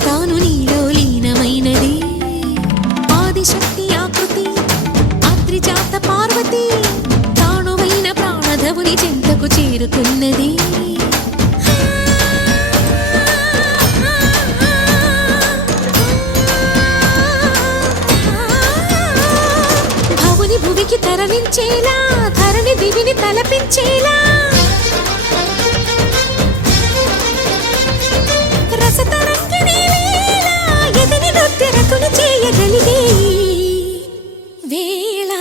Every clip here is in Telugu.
తాను నీలో లీనమైనది ఆదిశక్తి ఆకృతి అద్రిజాత పార్వతి తానువైన ప్రాణధవుని చెంతకు చేరుతున్నది భవుని భువికి తరలించేలా ధరణి దివిని తలపించేలా చేయగలిగే వేళ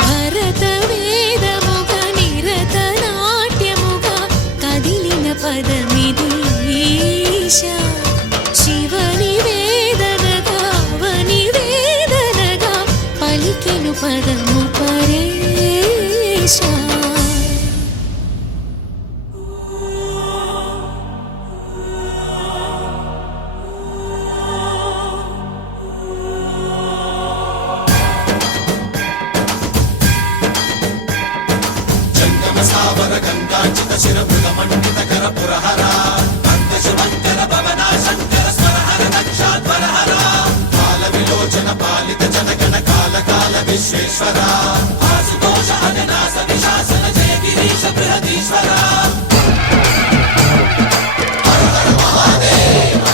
భరత వేదముగా నిరత నాట్యముగా కదిలిన పదమిది ఈశా శివని వేదనగా వని వేదనగా పలికెను పదము పరేశా గంగాచిత శిరమృగ మండిత కర పురహర అంతశమంకర భవనా శంకర స్వరహర నక్షాధ్వరహర కాల విలోచన పాలిత జనగణ కాల కాల విశ్వేశ్వర ఆశుతోష అవినాశ విశాసన జయ గిరీశ బృహదీశ్వర హర హర మహాదేవ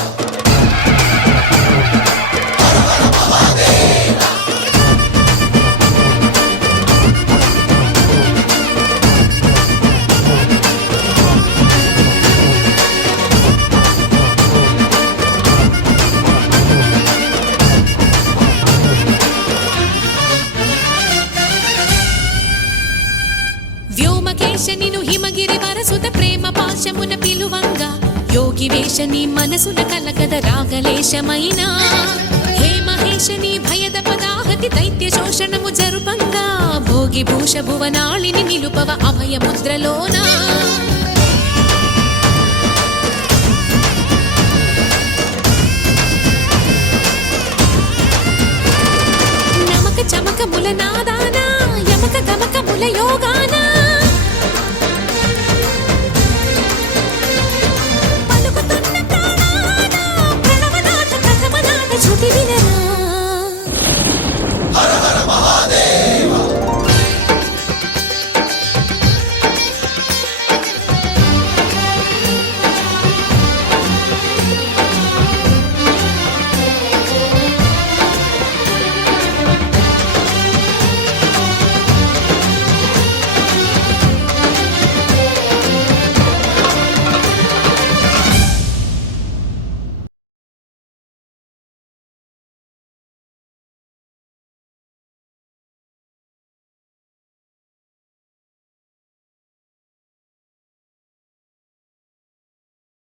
హర హర మహాదేవ నిను హిమగిరి వరసుత ప్రేమ పాశమున పిలువంగా యోగి వేషని మనసున కలగద రాగలేశమైన హే మహేశని భయద పదాహతి దైత్య శోషణము జరుపంగా భోగి భూష భువనాళిని నిలుపవ అభయ ముద్రలోన నమక చమక ముల నాదాన యమక గమక ముల యోగ